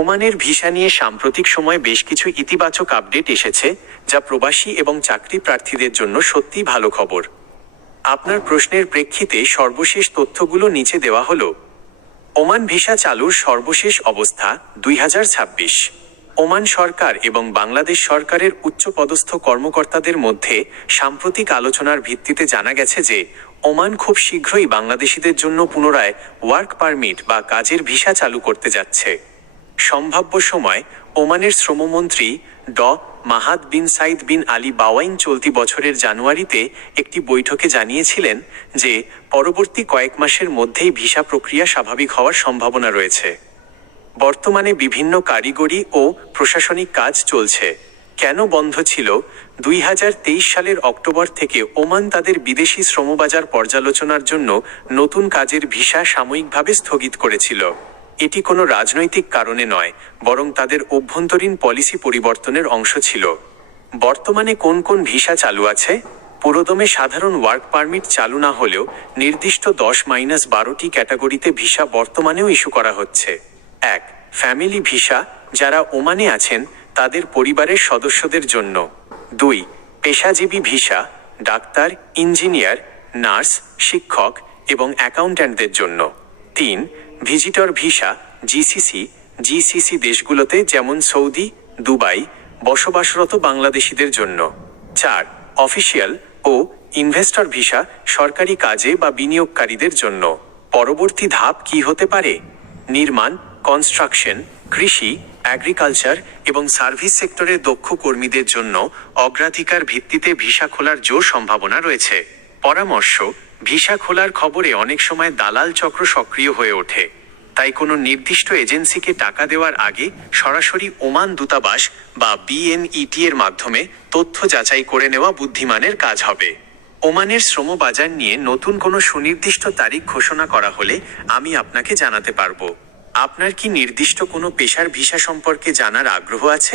ওমানের ভিসা নিয়ে সাম্প্রতিক সময়ে বেশ কিছু ইতিবাচক আপডেট এসেছে, যা প্রবাসী এবং চাকরি প্রার্থীদের জন্য সত্যিই ভালো খবর। আপনার প্রশ্নের প্রেক্ষিতে সর্বশেষ তথ্যগুলো নিচে দেওয়া হলো। ওমান ভিসা চালুর সর্বশেষ অবস্থা 2026। ওমান সরকার এবং বাংলাদেশ সরকারের উচ্চপদস্থ কর্মকর্তাদের মধ্যে সাম্প্রতিক আলোচনার ভিত্তিতে জানা গেছে যে ওমান খুব শীঘ্রই বাংলাদেশিদের জন্য পুনরায় ওয়ার্ক পারমিট বা কাজের ভিসা চালু করতে যাচ্ছে। সম্ভাব্য সময় ওমানের শ্রমমন্ত্রী মাহাদ বিন সাইদ বিন আলী বাওয়াইন চলতি বছরের জানুয়ারিতে একটি বৈঠকে জানিয়েছিলেন যে পরবর্তী কয়েক মাসের মধ্যেই ভিসা প্রক্রিয়া স্বাভাবিক হওয়ার সম্ভাবনা রয়েছে। বর্তমানে বিভিন্ন কারিগরি ও প্রশাসনিক কাজ চলছে। কেন বন্ধ ছিল? 2023 সালের অক্টোবর থেকে ওমান তাদের বিদেশি শ্রমবাজার পর্যালোচনার জন্য নতুন কাজের ভিসা সাময়িকভাবে স্থগিত করেছিল। এটি কোনো রাজনৈতিক কারণে নয়, বরং তাদের অভ্যন্তরীণ পলিসি পরিবর্তনের অংশ ছিল। বর্তমানে কোন কোন ভিসা চালু আছে? পুরোদমে সাধারণ ওয়ার্ক পারমিট চালু না হলেও নির্দিষ্ট 10-12টি ক্যাটাগরিতে ভিসা বর্তমানেও ইস্যু করা হচ্ছে। 1. ফ্যামিলি ভিসা, যারা ওমানে আছেন তাদের পরিবারের সদস্যদের জন্য। 2. পেশাজীবী ভিসা, ডাক্তার, ইঞ্জিনিয়ার, নার্স, শিক্ষক এবং অ্যাকাউন্ট্যান্টদের জন্য। 3. ভিজিটর ভিসা, জিসিসি দেশগুলোতে যেমন সৌদি, দুবাই বসবাসরত বাংলাদেশিদের জন্য। 4. অফিসিয়াল ও ইনভেস্টর ভিসা, সরকারি কাজে বা বিনিয়োগকারীদের জন্য। পরবর্তী ধাপ কি হতে পারে? নির্মাণ, কনস্ট্রাকশন, কৃষি, অ্যাগ্রিকালচার এবং সার্ভিস সেক্টরের দক্ষ কর্মীদের জন্য অগ্রাধিকার ভিত্তিতে ভিসা খোলার জোর সম্ভাবনা রয়েছে। পরামর্শ: ভিসা খোলার খবরে অনেক সময় দালাল চক্র সক্রিয় হয়ে ওঠে, তাই কোনো নির্দিষ্ট এজেন্সিকে টাকা দেওয়ার আগে সরাসরি ওমান দূতাবাস বা BNET এর মাধ্যমে তথ্য যাচাই করে নেওয়া বুদ্ধিমানের কাজ হবে। ওমানের শ্রম বাজার নিয়ে নতুন কোনো সুনির্দিষ্ট তারিখ ঘোষণা করা হলে আমি আপনাকে জানাতে পারবো। আপনার কি নির্দিষ্ট কোনো পেশার ভিসা সম্পর্কে জানার আগ্রহ আছে?